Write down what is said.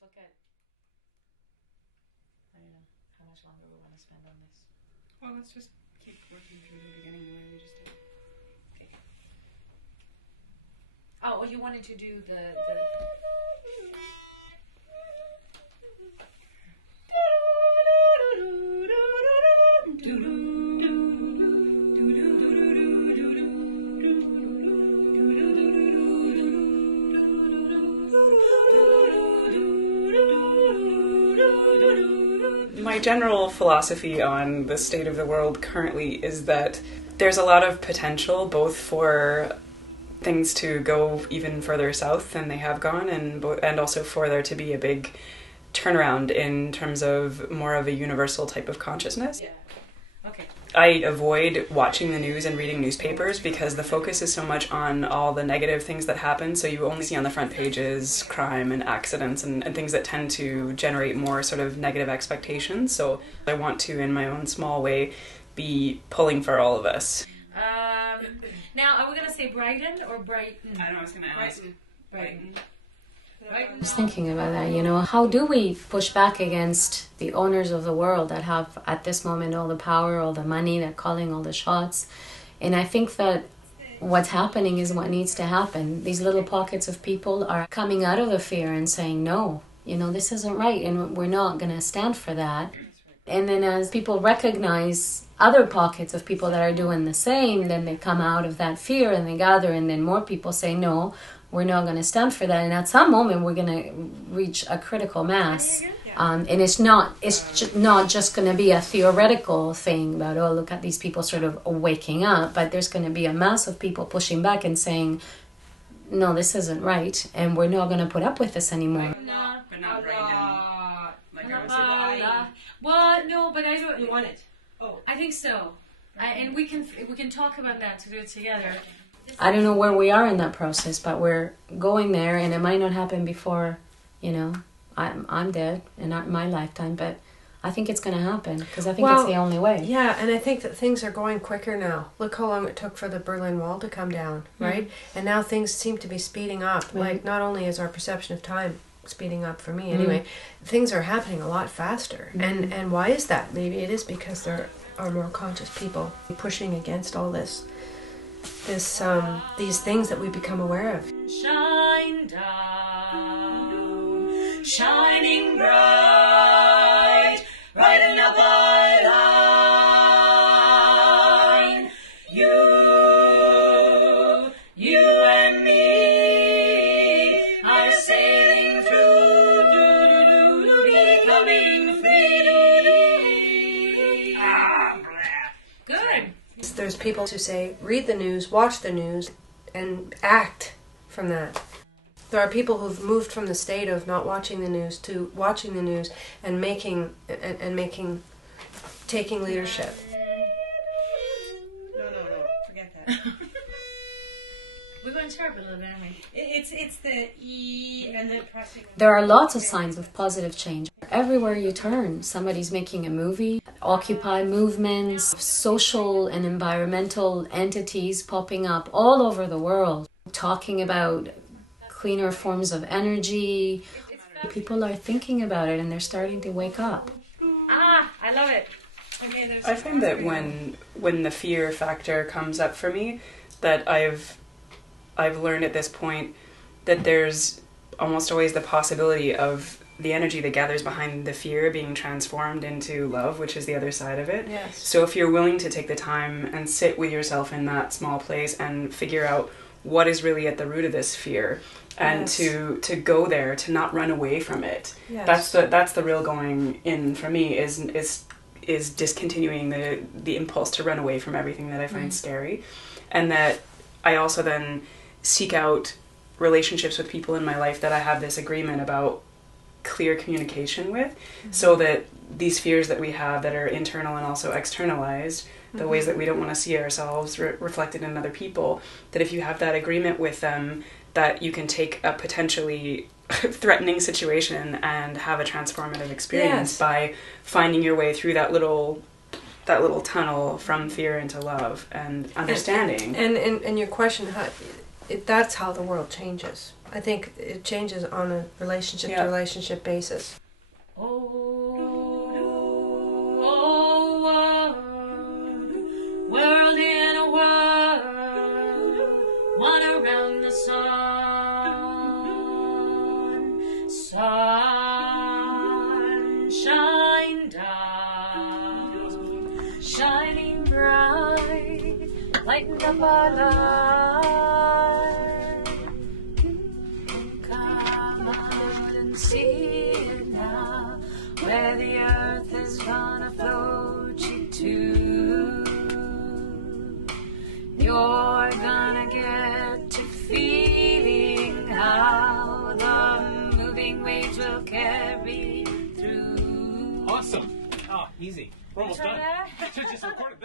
just look at, I don't know, how much longer we want to spend on this. Well, let's just keep working through the beginning the way we just did. Okay. Oh, you wanted to do the My general philosophy on the state of the world currently is that there's a lot of potential both for things to go even further south than they have gone, and also for there to be a big turnaround in terms of more of a universal type of consciousness. Yeah. Okay. I avoid watching the news and reading newspapers because the focus is so much on all the negative things that happen, so you only see on the front pages crime and accidents and things that tend to generate more sort of negative expectations. So I want to, in my own small way, be pulling for all of us. Now, are we going to say Brighton or Brighton? I don't know, I was going to ask. Brighton. I was thinking about that, you know, how do we push back against the owners of the world that have at this moment all the power, all the money, they're calling all the shots? And I think that what's happening is what needs to happen. These little pockets of people are coming out of the fear and saying, no, you know, this isn't right and we're not going to stand for that. And then as people recognize other pockets of people that are doing the same, then they come out of that fear and they gather, and then more people say, no, we're not going to stand for that. And at some moment, we're going to reach a critical mass. And it's not just going to be a theoretical thing about, oh, look at these people sort of waking up, but there's going to be a mass of people pushing back and saying, no, this isn't right, and we're not going to put up with this anymore. But not right now. Well, no, but I don't. You want it? Oh, I think so. And we can talk about that to do it together. I don't know where we are in that process, but we're going there, and it might not happen before, you know, I'm dead in my lifetime, but I think it's going to happen because I think it's the only way. yeah, and I think that things are going quicker now. Look how long it took for the Berlin Wall to come down, right? And now things seem to be speeding up. Like, not only is our perception of time speeding up, for me anyway, things are happening a lot faster. And why is that? Maybe it is because there are more conscious people pushing against all this these things that we become aware of. Shine down, shining bright, brighten up our line. You and me are sailing through, becoming free. Good. There's people who say, read the news, watch the news, and act from that. There are people who've moved from the state of not watching the news to watching the news and taking leadership. No, forget that. We're going to interpret a little bit, aren't we? It's the E and the pressing. There are lots of signs of positive change. Everywhere you turn, somebody's making a movie. Occupy movements, social and environmental entities popping up all over the world, talking about cleaner forms of energy. People are thinking about it and they're starting to wake up. I love it. Okay, I find that when the fear factor comes up for me, that I've learned at this point that there's almost always the possibility of the energy that gathers behind the fear being transformed into love, which is the other side of it. Yes. So if you're willing to take the time and sit with yourself in that small place and figure out what is really at the root of this fear, and to go there, to not run away from it. Yes. That's the real going in for me, is discontinuing the impulse to run away from everything that I find scary, and that I also then seek out relationships with people in my life that I have this agreement about clear communication with, so that these fears that we have that are internal and also externalized, the ways that we don't want to see ourselves reflected in other people, that if you have that agreement with them, that you can take a potentially threatening situation and have a transformative experience by finding your way through that little tunnel from fear into love and understanding. And your question, that's how the world changes. I think it changes on a relationship to relationship basis. World in a world, one around the sun. Sunshine down, shining bright, lighten up our life. Come out and see it now, where the earth is gonna float you to. You're gonna get to feeling how the moving waves will carry through. Awesome. Oh, easy. We're almost done. Just record it.